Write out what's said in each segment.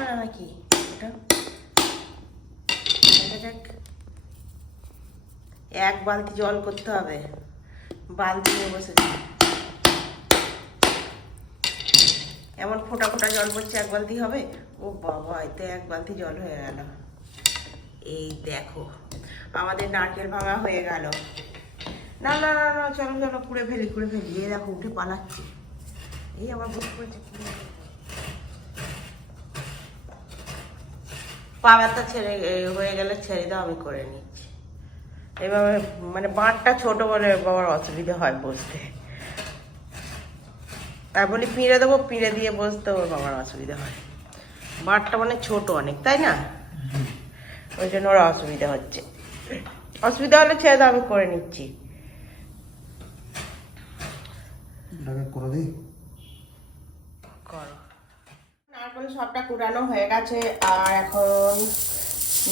নাকি? এক বালতি জল করতে হবে। বালতি নিয়ে বসেছি। এমন ফোটা ফোটা জল পড়ছে, এক বালতি হবে? ও বাবা এতে এক বালতি জল হয়ে গেল। এই দেখো, আমাদের নারকেল ভাঙা হয়ে গেল। না না না না, চলো চলো কুড়ে ফেলি কুড়ে ফেলি। এই দেখো, উঠে পালাচ্ছে। এই আমার বুঝতে পারছে পা ব্যথা ছেড়ে হয়ে গেলে ছেড়ে দাও, আমি করে নিচ্ছি। এভাবে মানে বাঁটটা ছোট বলে বাবার অসুবিধা হয় বসতে। তাই বলি, পিঁড়ে দেবো, পিঁড়ে দিয়ে বসতে ওর বাবার অসুবিধা হয়। বাঁটটা মানে ছোট অনেক, তাই না? ওই জন্য ওর অসুবিধা হচ্ছে। অসুবিধা হলে ছেড়ে দাও, আমি করে নিচ্ছি। করে দিই করো নারকেল সবটা কুড়ানো হয়ে গেছে, আর এখন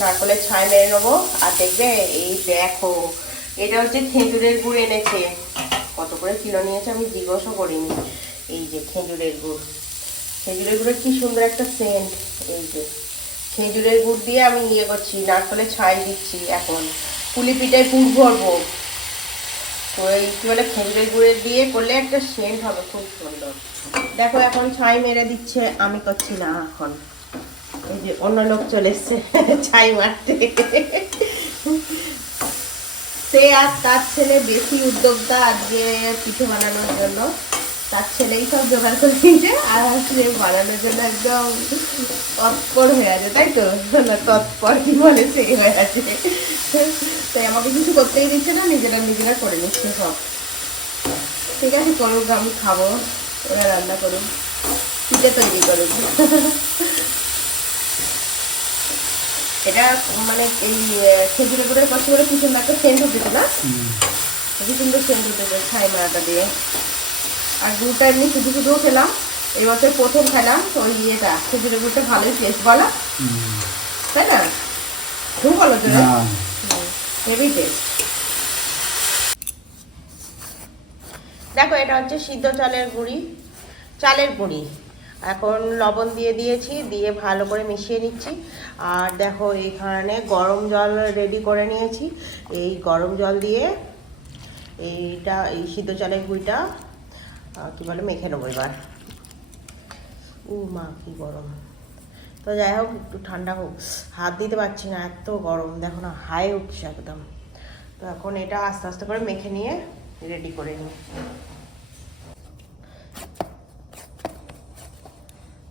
নারকেলের ছাই মেরে নেব। আর দেখবে, এই দেখো, এটা হচ্ছে খেজুরের গুড় এনেছে। কত করে কিলো নিয়েছে আমি জিজ্ঞাসা করিনি। এই যে খেজুরের গুড়। খেজুরের গুড়ের কি সুন্দর একটা সেন্ট এই যে খেজুরের গুড় দিয়ে আমি ইয়ে করছি, নারকেলের ছাই দিচ্ছি এখন। পুলি পিঠায় পুর ভরবো। কি বলে গুড়ের দিয়ে করলে একটা সেন্ট হবে, খুব সুন্দর। দেখো এখন ছাই মেরে দিচ্ছে, আমি করছি না এখন। এই যে অন্য লোক চলে এসছে, ছাই মারতে। সে আর তার ছেলে বেশি উদ্যোক্তা আজকে পিঠে বানানোর জন্য, তার ছেলেই সব জোগাড় করে নিয়েছে আর আসলে বানানোর জন্য একদম তৎপর হয়ে আছে, তাই তো? তৎপর কি বলে, সেই হয়ে আছে। তাই আমাকে কিছু করতেই দিচ্ছে না নিজেরা নিজেরা করে নিচ্ছে সব। ঠিক আছে করুক আমি খাব ওরা রান্না করুক। পিঠে তৈরি করুক। এটা মানে এই খেজুরের গুড়ের কষ্ট করে কি সুন্দর একটা সেন্ট উঠেছে না? খুবই সুন্দর সেন্ট উঠেছে ছাই মারাটা দিয়ে। আর গুড়টা এমনি শুধু শুধুও খেলাম এই বছর প্রথম খেলাম তো ওই ইয়েটা খেজুরের গুড়টা ভালোই টেস্ট বলা? তাই না? খুব ভালো তো না হেভি টেস্ট দেখো, এটা হচ্ছে সিদ্ধ চালের গুঁড়ি চালের গুঁড়ি। এখন লবণ দিয়ে দিয়েছি, দিয়ে ভালো করে মিশিয়ে নিচ্ছি। আর দেখো এখানে গরম জল রেডি করে নিয়েছি। এই গরম জল দিয়ে এইটা, এই সিদ্ধ চালের গুঁড়িটা কি বলে, মেখে নেব এবার। উ মা, কি গরম। তো যাই হোক, একটু ঠান্ডা হোক। হাত দিতে পারছি না, এত গরম। দেখো না হাই উঠছে একদম। তো এখন এটা আস্তে আস্তে করে মেখে নিয়ে রেডি করে নিই।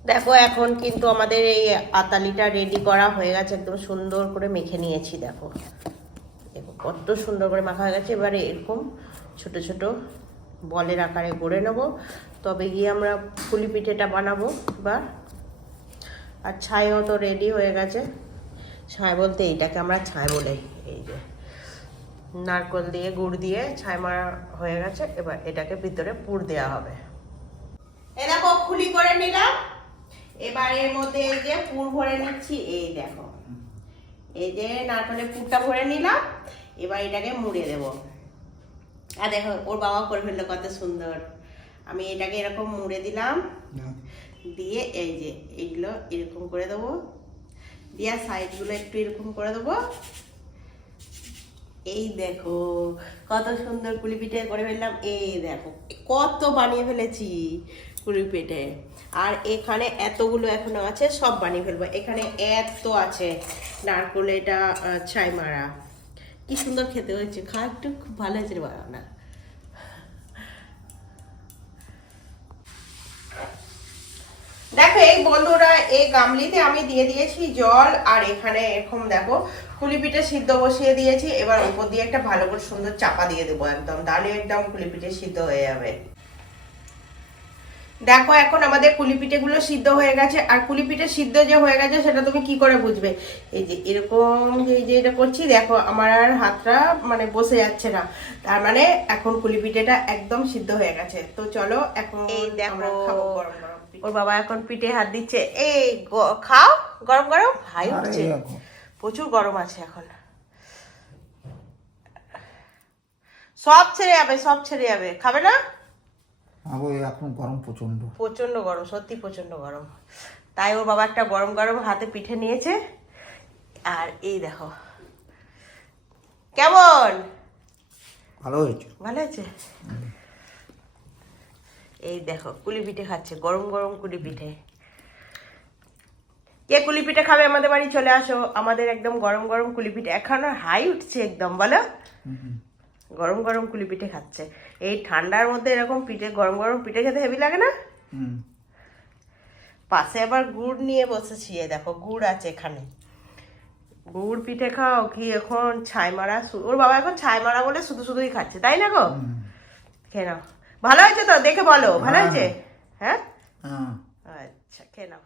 দেখো, এখন কিন্তু আমাদের এই আতালিটা রেডি করা হয়ে গেছে, একদম সুন্দর করে মেখে নিয়েছি, দেখো। দেখো, কত সুন্দর করে মাখা হয়ে গেছে। এবারে এরকম ছোট ছোট বলের আকারে গড়ে নেব। তবে গিয়ে আমরা পুলি পিঠেটা বানাবো এবার আর ছাইও তো রেডি হয়ে গেছে। ছাই বলতে এইটাকে আমরা ছাই বলে। এই যে নারকল দিয়ে, গুড় দিয়ে ছাই মারা হয়ে গেছে, এবার এটাকে ভিতরে পুর দেওয়া হবে। এ দেখো, খুলি করে নিলাম। এবার এর মধ্যে এই যে পুর ভরে নিচ্ছি, এই দেখো। এই যে নারকলের পুরটা ভরে নিলাম, এবার এটাকে মুড়ে দেবো। আর দেখো, ওর বাবা করে ফেলল কত সুন্দর। আমি এটাকে এরকম মুড়ে দিলাম। দিয়ে এই যে এইগুলো এরকম করে দেবো। দিয়ে সাইডগুলো একটু এরকম করে দেবো। এই দেখো, কত সুন্দর কুলি পিঠে করে ফেললাম। এই দেখো, কত বানিয়ে ফেলেছি কুলি পিঠে। আর এখানে এতগুলো এখনও আছে, সব বানিয়ে ফেলব। এখানে এত আছে, নারকোল এটা ছাই মারা। কি সুন্দর খেতে হয়েছে খা একটু খুব ভালো হয়েছে রে বাবা না দেখো, এই বন্ধুরা, এই গামলিতে আমি দিয়ে দিয়েছি জল, আর এখানে এরকম দেখো, কুলিপিঠে সিদ্ধ বসিয়ে দিয়েছি। এবার উপর দিয়ে একটা ভালো করে সুন্দর চাপা দিয়ে দেবো একদম। তাহলে একদম কুলিপিঠে সিদ্ধ হয়ে যাবে। দেখো এখন আমাদের কুলিপিঠেগুলো সিদ্ধ হয়ে গেছে আর কুলিপিঠে সিদ্ধ যে হয়ে গেছে সেটা তুমি কি করে বুঝবে? এই যে এরকম এই যে এটা করছি দেখো আমার আর হাতটা মানে বসে যাচ্ছে না। তার মানে এখন কুলিপিঠেটা একদম সিদ্ধ হয়ে গেছে। তো চলো এখন এই দেখো। আমরা খাব গরম গরম ওর বাবা এখন পিঠে হাত দিচ্ছে। এই গ- খাও গরম গরম হাই আরে উঠছে প্রচুর গরম আছে এখন। সব ছেড়ে যাবে সব ছেড়ে যাবে। খাবে না? আবো এখন গরম প্রচণ্ড প্রচণ্ড গরম সত্যি প্রচণ্ড গরম। তাই ওর বাবা একটা গরম গরম হাতে পিঠে নিয়েছে। আর এই দেখো। কেমন? ভালো হয়েছে। ভালো আছে এই দেখো কুলি পিঠে খাচ্ছে গরম গরম কুলি পিঠে। কে কুলি পিঠে খাবে আমাদের বাড়ি চলে আসো। আমাদের একদম গরম গরম কুলি পিঠে। এখন হাই উঠছে একদম বলো? গরম গরম কুলি পিঠে খাচ্ছে। এই ঠান্ডার মধ্যে এরকম পিঠে গরম গরম পিঠে খেতে হেভি লাগে না? হুম। পাশে আবার গুড় নিয়ে বসেছি দেখো গুড় আছে এখানে। গুড় পিঠে খাও কি এখন ছাই মারা ওর বাবা এখন ছাই মারা বলে শুধু শুধুই খাচ্ছে তাই না গো? খেয়ে নাও। ভালো হয়েছে তো? দেখে বলো ভালো হয়েছে? হ্যাঁ? হ্যাঁ। আচ্ছা খেয়ে নাও।